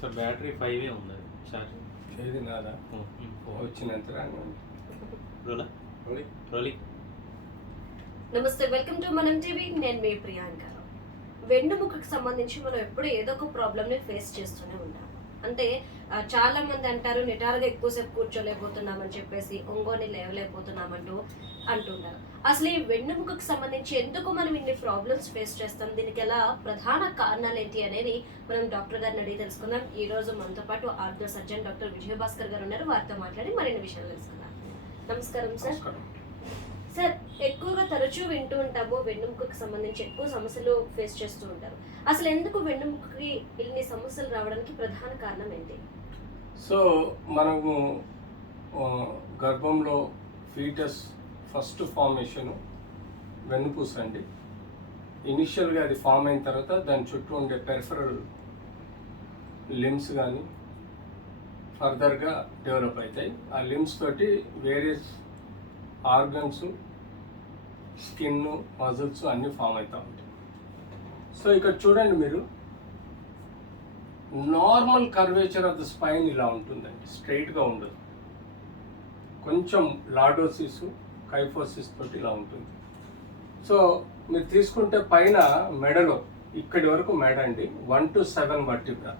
Sir battery 5 ఉంది charging. ఏది నాదా వచ్చినంత రోలా రోలి. నమస్తే, వెల్కమ్ టు మనం టీవీ. నేను మీ ప్రియాంక. వెన్నుముకకు సంబంధించి మనం ఎప్పుడు ఏదో ఒక ప్రాబ్లమ్ని ఫేస్ చేస్తూనే ఉంటాం. అంటే చాలా మంది అంటారు నిటారుగా ఎక్కువసేపు కూర్చోలేకపోతున్నామని చెప్పేసి, ఒంగోని లేవలేకపోతున్నామంటూ అంటుంటారు. అసలు ఈ వెన్నుముకకు సంబంధించి ఎందుకు మనం ఇన్ని ప్రాబ్లమ్స్ ఫేస్ చేస్తాం, దీనికి ఎలా ప్రధాన కారణాలు ఏంటి అనేది మనం డాక్టర్ గారిని అడిగి తెలుసుకుందాం. ఈ రోజు మనతో పాటు ఆర్థో సర్జన్ డాక్టర్ విజయభాస్కర్ గారు ఉన్నారు. వారితో మాట్లాడి మరిన్ని విషయాలు తెలుసుకుందాం. నమస్కారం సార్. సార్, ఎక్కువగా తరచూ వింటూ ఉంటాము వెన్నుముకకు సంబంధించి ఎక్కువ సమస్యలు ఫేస్ చేస్తూ ఉంటారు. అసలు ఎందుకు వెన్నుముకకి ఇన్ని సమస్యలు రావడానికి ప్రధాన కారణం ఏంటి? సో మనము గర్భంలో ఫీటస్ ఫస్ట్ ఫార్మేషను వెన్నుపూస అండి. ఇనిషియల్గా అది ఫామ్ అయిన తర్వాత దాని చుట్టూ ఉండే పెరిఫరల్ లిమ్స్ కానీ ఫర్దర్గా డెవలప్ అవుతాయి. ఆ లిమ్స్ తోటి వేరియస్ ఆర్గన్స్, స్కిన్, మజిల్స్ అన్నీ ఫామ్ అవుతూ ఉంటాయి. సో ఇక్కడ చూడండి, మీరు normal curvature of the spine ఇలా ఉంటుందండి, స్ట్రైట్గా ఉండదు. కొంచెం లార్డోసిస్, కైఫోసిస్ తోటి ఇలా ఉంటుంది. సో మీరు తీసుకుంటే పైన మెడలో ఇక్కడి వరకు మెడ అండి 1 to 7 వర్టిబ్రా,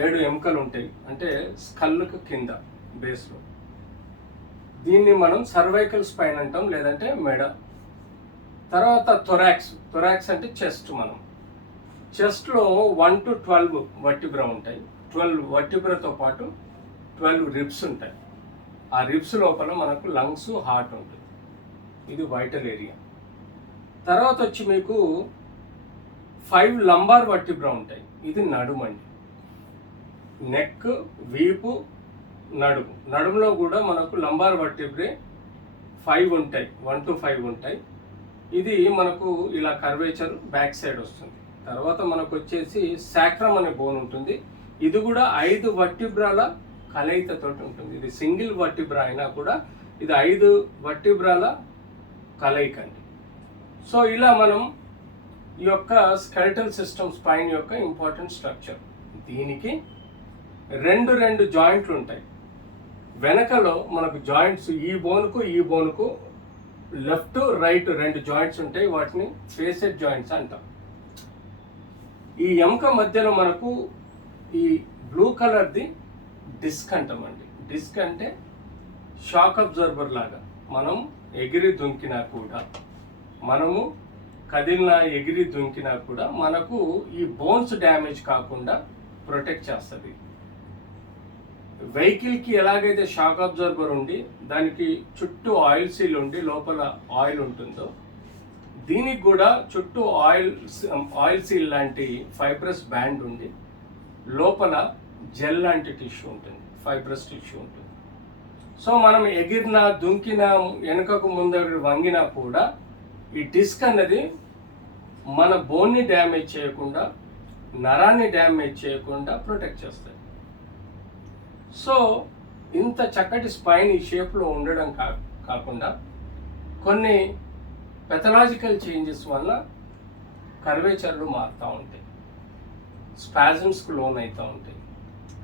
7 ఎముకలు ఉంటాయి. అంటే స్కల్కు కింద బేస్లో దీన్ని మనం సర్వైకల్ స్పైన్ అంటాం, లేదంటే మెడ. తర్వాత థొరాక్స్ అంటే చెస్ట్. మనం చెస్ట్లో 1 to 12 వర్టిబ్రా ఉంటాయి. 12 వర్టిబ్రాతో పాటు 12 రిబ్స్ ఉంటాయి. ఆ రిబ్స్ లోపల మనకు లంగ్స్, హార్ట్ ఉంటుంది. ఇది వైటల్ ఏరియా. తర్వాత వచ్చి మీకు 5 లంబార్ వర్టిబ్రా ఉంటాయి. ఇది నడుము అండి. నెక్, వీపు, నడుములో కూడా మనకు లంబార్ వర్టిబ్రే 5 ఉంటాయి, 1 to 5 ఉంటాయి. ఇది మనకు ఇలా కర్వేచర్ బ్యాక్ సైడ్ వస్తుంది. తర్వాత మనకు వచ్చేసి సాక్రమ్ అనే బోన్ ఉంటుంది. ఇది కూడా 5 వర్టిబ్రాల కలయికతోటి ఉంటుంది. ఇది సింగిల్ వర్టిబ్రా అయినా కూడా ఇది 5 వర్టిబ్రాల కలయిక అండి. సో ఇలా మనం ఈ యొక్క స్కెలిటల్ సిస్టమ్ స్పైన్ యొక్క ఇంపార్టెంట్ స్ట్రక్చర్. దీనికి రెండు జాయింట్లు ఉంటాయి. వెనకలో మనకు జాయింట్స్, ఈ బోనుకు లెఫ్ట్ రైట్ 2 జాయింట్స్ ఉంటాయి. వాటిని ఫేసెడ్ జాయింట్స్ అంటాం. ఈ ఎముక మధ్యలో మనకు ఈ బ్లూ కలర్ది డిస్క్ అంటామండి. డిస్క్ అంటే షాక్ అబ్జర్వర్ లాగా. మనం ఎగిరి దుంకినా కూడా, మనము కదిలినా ఎగిరి దుంకినా కూడా మనకు ఈ బోన్స్ డ్యామేజ్ కాకుండా ప్రొటెక్ట్ చేస్తుంది. వెహికల్కి ఎలాగైతే షాక్ అబ్జర్వర్ ఉండి దానికి చుట్టూ ఆయిల్ సీల్ ఉండి లోపల ఆయిల్ ఉంటుందో, దీనికి కూడా చుట్టూ ఆయిల్ సీల్ లాంటి ఫైబ్రస్ బ్యాండ్ ఉండి లోపల జెల్ లాంటి టిష్యూ ఉంటుంది, ఫైబ్రస్ టిష్యూ ఉంటుంది. సో మనం ఎగిరినా, దుంకినా, వెనుకకు ముందకు వంగినా కూడా ఈ డిస్క్ అన్నది మన బోన్ని డ్యామేజ్ చేయకుండా, నరాన్ని డ్యామేజ్ చేయకుండా ప్రొటెక్ట్ చేస్తుంది. సో ఇంత చక్కటి స్పైన్ ఈ షేప్లో ఉండడం కాకుండా కొన్ని పెథలాజికల్ చేంజెస్ వల్ల కర్వేచర్లు మారుతూ ఉంటాయి, స్పాజమ్స్కు లోన్ అవుతూ ఉంటాయి,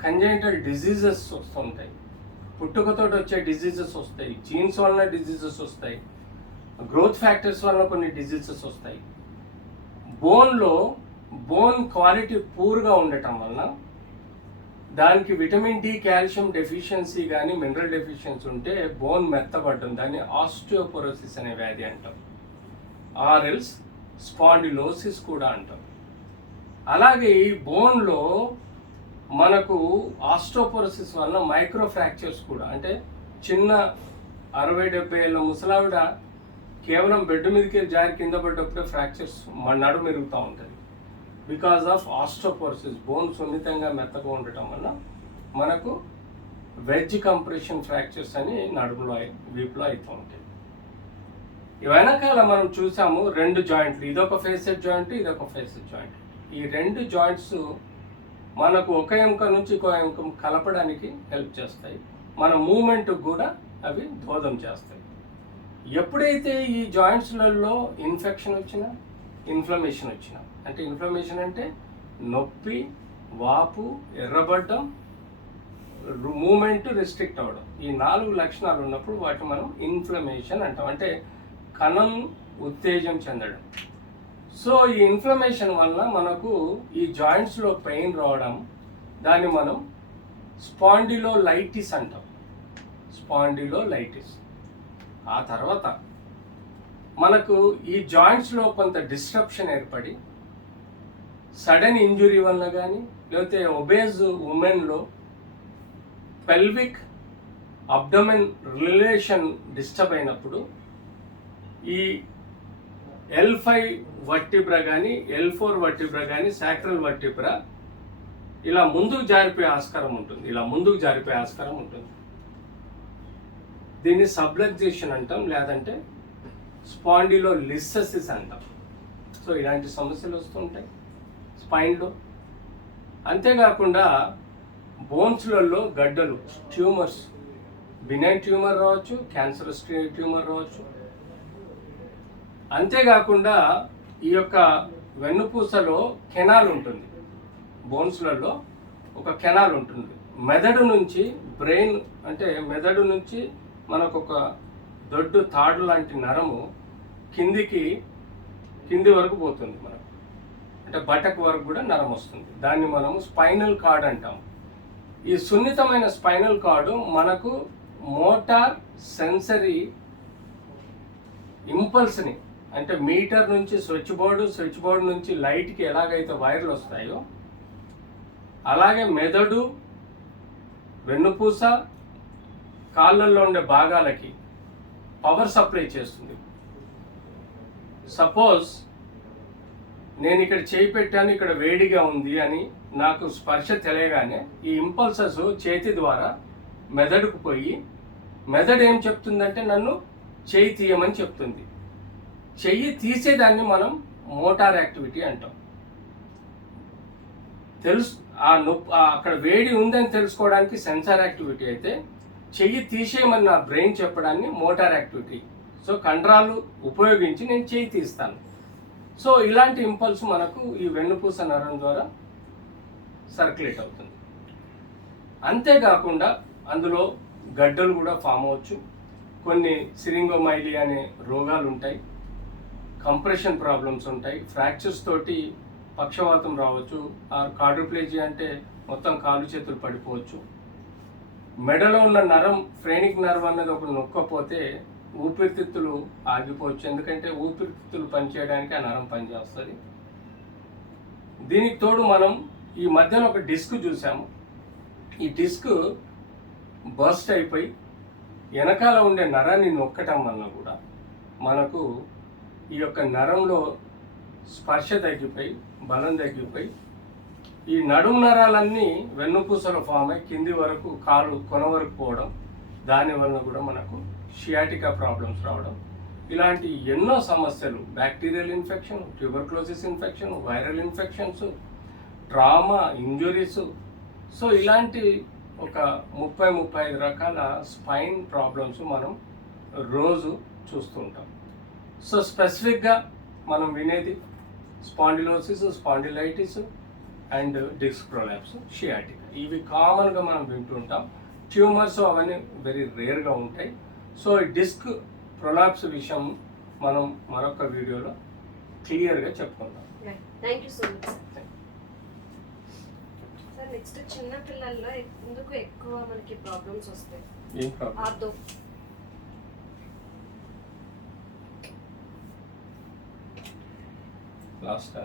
కంజెంటల్ డిజీజెస్ వస్తుంటాయి, పుట్టుకతో వచ్చే డిజీజెస్ వస్తాయి, జీన్స్ వలన డిజీజెస్ వస్తాయి, గ్రోత్ ఫ్యాక్టర్స్ వలన కొన్ని డిజీజెస్ వస్తాయి. బోన్ క్వాలిటీ పూర్గా ఉండటం వలన దానికి విటమిన్ డి, కాల్షియం డెఫిషియన్సీ కానీ మినరల్ డెఫిషియన్సీ ఉంటే బోన్ మెత్తబడ్డం, దాన్ని ఆస్టియోపోరోసిస్ అనే వ్యాధి అంటాం. ఆర్ఎల్స్ స్పాండిలోసిస్ కూడా అంటాం. అలాగే ఈ బోన్లో మనకు ఆస్టియోపోరోసిస్ వల్ల మైక్రో ఫ్రాక్చర్స్ కూడా, అంటే చిన్న 60-70 ఏళ్ళ ముసలావిడ కేవలం బెడ్ మీదకి జారి కింద పడ్డప్పుడే ఫ్రాక్చర్స్ నడుము మెరుగుతూ ఉంటుంది. బికాజ్ ఆఫ్ ఆస్టియోపోరోసిస్, బోన్ సున్నితంగా మెత్తగా ఉండటం వల్ల మనకు వెడ్జ్ కంప్రెషన్ ఫ్రాక్చర్స్ అని నడుములో, వీపులో అవుతూ ఉంటాయి. వెనకాల మనం చూసాము 2 జాయింట్లు, ఇదొక ఫేసెడ్ జాయింట్, ఇదొక ఫేసెడ్ జాయింట్. ఈ 2 జాయింట్స్ మనకు ఒక ఎముక నుంచి ఇంకో ఎముక కలపడానికి హెల్ప్ చేస్తాయి. మన మూమెంట్కి కూడా అవి దోహదం చేస్తాయి. ఎప్పుడైతే ఈ జాయింట్స్లలో ఇన్ఫెక్షన్ వచ్చినా, ఇన్ఫ్లమేషన్ వచ్చినా, అంటే ఇన్ఫ్లమేషన్ అంటే నొప్పి, వాపు, ఎర్రబడ్డం, మూమెంట్ రెస్ట్రిక్ట్ అవ్వడం, ఈ 4 లక్షణాలు ఉన్నప్పుడు వాటి మనం ఇన్ఫ్లమేషన్ అంటాం. అంటే కణం ఉత్తేజం చెందడం. సో ఈ ఇన్ఫ్లమేషన్ వల్ల మనకు ఈ జాయింట్స్లో పెయిన్ రావడం, దాన్ని మనం స్పాండిలోలైటిస్ అంటాం. స్పాండిలోలైటిస్. ఆ తర్వాత మనకు ఈ జాయింట్స్లో కొంత డిస్ట్రప్షన్ ఏర్పడి సడన్ ఇంజురీ వల్ల కానీ, లేకపోతే ఒబేజ్ ఉమెన్లో పెల్విక్ అబ్డమెన్ రిలేషన్ డిస్టర్బ్ అయినప్పుడు ఈ L5 వర్టిబ్రా కానీ, L4 వర్టిబ్రా కానీ, సాక్రల్ వర్టిబ్రా ఇలా ముందుకు జారిపోయే ఆస్కారం ఉంటుంది. దీన్ని సబ్లక్సేషన్ అంటాం, లేదంటే స్పాండిలోలిస్థెసిస్ అంటాం. సో ఇలాంటి సమస్యలు వస్తుంటాయి స్పైన్లో. అంతేకాకుండా బోన్స్లలో గడ్డలు, ట్యూమర్స్, బినైన్ ట్యూమర్ రావచ్చు, క్యాన్సరస్ ట్యూమర్ రావచ్చు. అంతేకాకుండా ఈ యొక్క వెన్నుపూసలో కెనాల్ ఉంటుంది. బోన్స్లలో ఒక కెనాల్ ఉంటుంది. మెదడు నుంచి బ్రెయిన్, అంటే మెదడు నుంచి మనకు ఒక దొడ్డు తాడు లాంటి నరము కింది వరకు పోతుంది మనకు. అంటే బటక్ వరకు కూడా నరం వస్తుంది. దాన్ని మనము స్పైనల్ కార్డ్ అంటాం. ఈ సున్నితమైన స్పైనల్ కార్డు మనకు మోటార్ సెన్సరీ ఇంపల్స్ని, అంటే మీటర్ నుంచి స్విచ్ బోర్డు నుంచి లైట్కి ఎలాగైతే వైర్లు వస్తాయో అలాగే మెదడు, వెన్నుపూస, కాళ్ళల్లో ఉండే భాగాలకి పవర్ సప్లై చేస్తుంది. సపోజ్ నేను ఇక్కడ చేయి పెట్టాను, ఇక్కడ వేడిగా ఉంది అని నాకు స్పర్శ తెలియగానే ఈ ఇంపల్సెస్ చేతి ద్వారా మెదడుకు పోయి, మెదడు ఏం చెప్తుందంటే నన్ను చేయి తీయమని చెప్తుంది. చెయ్యి తీసేదాన్ని మనం మోటార్ యాక్టివిటీ అంటాం. అక్కడ వేడి ఉందని తెలుసుకోవడానికి సెన్సార్ యాక్టివిటీ అయితే, చెయ్యి తీసేయమని నా బ్రెయిన్ చెప్పడాన్ని మోటార్ యాక్టివిటీ. సో కండరాలు ఉపయోగించి నేను చెయ్యి తీస్తాను. సో ఇలాంటి ఇంపల్స్ మనకు ఈ వెన్నుపూస నరం ద్వారా సర్క్యులేట్ అవుతుంది. అంతేకాకుండా అందులో గడ్డలు కూడా ఫామ్ అవ్వచ్చు. కొన్ని సిరింగోమైలి అనే రోగాలు ఉంటాయి, కంప్రెషన్ ప్రాబ్లమ్స్ ఉంటాయి, ఫ్రాక్చర్స్ తోటి పక్షవాతం రావచ్చు, కార్డియోప్లేజియా అంటే మొత్తం కాలు చేతులు పడిపోవచ్చు. మెడలో ఉన్న నరం, ఫ్రేనిక్ నర్వ్ అన్నది ఒకటి నొక్కపోతే ఊపిరితిత్తులు ఆగిపోవచ్చు. ఎందుకంటే ఊపిరితిత్తులు పనిచేయడానికి ఆ నరం పనిచేస్తుంది. దీనికి తోడు మనం ఈ మధ్యన ఒక డిస్క్ చూసాము. ఈ డిస్క్ బర్స్ట్ అయిపోయి వెనకాల ఉండే నరాన్ని నొక్కటం వల్ల కూడా మనకు ఈ యొక్క నరంలో స్పర్శ తగ్గిపోయి, బలం తగ్గిపోయి, ఈ నడుము నరాలన్నీ వెన్నుపూసలో ఫామ్ అయ్యి కింది వరకు కాలు కొన వరకు పోవడం, దానివల్ల కూడా మనకు షియాటికా ప్రాబ్లమ్స్ రావడం, ఇలాంటి ఎన్నో సమస్యలు, bacterial infection, tuberculosis infection, viral infections, trauma, injuries. So ఇలాంటి ఒక 30-35 రకాల స్పైన్ ప్రాబ్లమ్స్ మనం రోజు చూస్తూ ఉంటాం. సో స్పెసిఫిక్గా మనం వినేది spondylosis, spondylitis and disc prolapse, sciatica. ఇవి కామన్గా మనం వింటుంటాం. ట్యూమర్స్ అవన్నీ వెరీ రేర్గా ఉంటాయి. సో ఈ డిస్క్ ప్రొలాప్స్ విషయం మనం మరొక వీడియోలో క్లియర్గా చెప్పుకుందాం. Thank you so much sir. Next చిన్న పిల్లల్లో ఎందుకు ఎక్కువ మనకి ప్రాబ్లమ్స్ వస్తాయి? ఏం ప్రాబ్లం? ఆర్థో. లాస్ట్